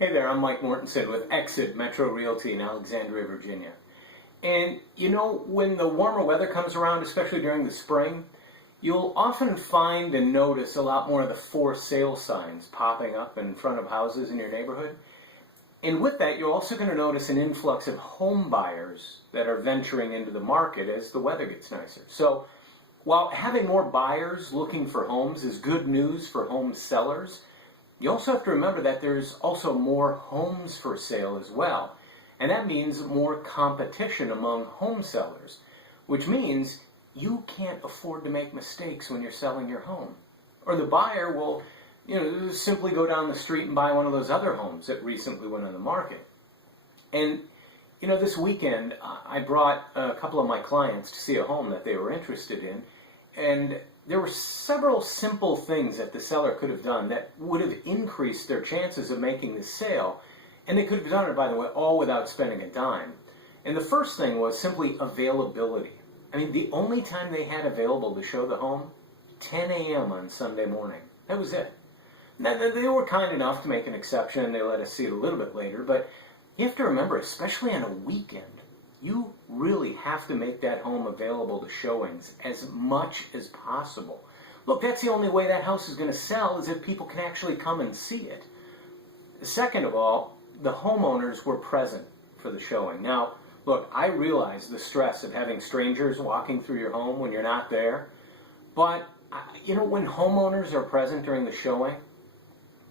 Hey there, I'm Mike Mortensen with Exit Metro Realty in Alexandria, Virginia. And you know, when the warmer weather comes around, especially during the spring, you'll often find and notice a lot more of the for sale signs popping up in front of houses in your neighborhood. And with that, you're also going to notice an influx of home buyers that are venturing into the market as the weather gets nicer. So while having more buyers looking for homes is good news for home sellers, you also have to remember that there's also more homes for sale as well. And that means more competition among home sellers, which means you can't afford to make mistakes when you're selling your home. Or the buyer will, simply go down the street and buy one of those other homes that recently went on the market. And, this weekend I brought a couple of my clients to see a home that they were interested in. And there were several simple things that the seller could have done that would have increased their chances of making the sale. And they could have done it, by the way, all without spending a dime. And the first thing was simply availability. I mean, the only time they had available to show the home, 10 a.m. on Sunday morning. That was it. Now, they were kind enough to make an exception. They let us see it a little bit later. But you have to remember, especially on a weekend, you really have to make that home available to showings as much as possible. Look, that's the only way that house is going to sell, is if people can actually come and see it. Second of all, the homeowners were present for the showing. Now, look, I realize the stress of having strangers walking through your home when you're not there, but, when homeowners are present during the showing,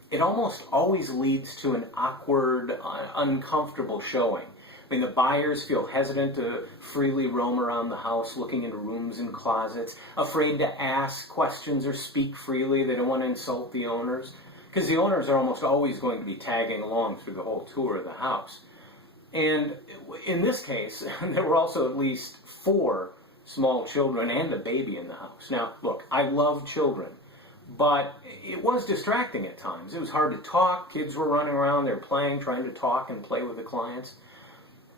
it almost always leads to an awkward, uncomfortable showing. I mean, the buyers feel hesitant to freely roam around the house, looking into rooms and closets, afraid to ask questions or speak freely. They don't want to insult the owners, because the owners are almost always going to be tagging along through the whole tour of the house. And in this case, there were also at least 4 small children and a baby in the house. Now, look, I love children, but it was distracting at times. It was hard to talk. Kids were running around, they're playing, trying to talk and play with the clients.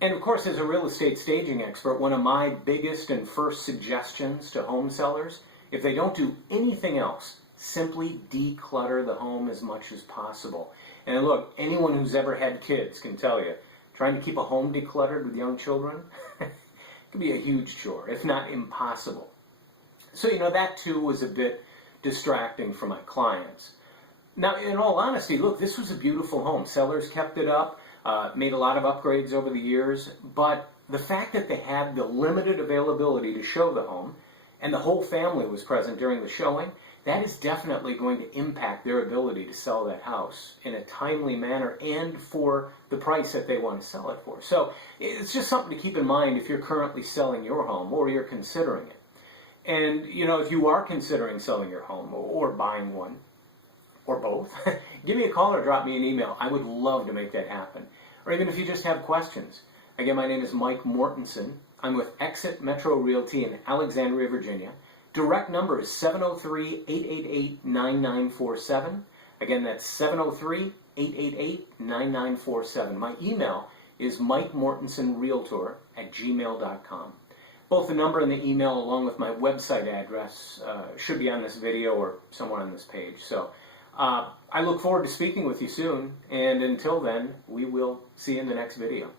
And of course, as a real estate staging expert, one of my biggest and first suggestions to home sellers, if they don't do anything else, simply declutter the home as much as possible. And look, anyone who's ever had kids can tell you, trying to keep a home decluttered with young children can be a huge chore, if not impossible. So, that too was a bit distracting for my clients. Now, in all honesty, look, this was a beautiful home. Sellers kept it up. Made a lot of upgrades over the years, but the fact that they had the limited availability to show the home and the whole family was present during the showing, that is definitely going to impact their ability to sell that house in a timely manner and for the price that they want to sell it for. So it's just something to keep in mind if you're currently selling your home or you're considering it. And, if you are considering selling your home or buying one, or both, give me a call or drop me an email. I would love to make that happen. Or even if you just have questions. Again, my name is Mike Mortensen. I'm with Exit Metro Realty in Alexandria, Virginia. Direct number is 703-888-9947. Again, that's 703-888-9947. My email is mikemortensenrealtor@gmail.com. Both the number and the email, along with my website address, should be on this video or somewhere on this page. So I look forward to speaking with you soon, and until then, we will see you in the next video.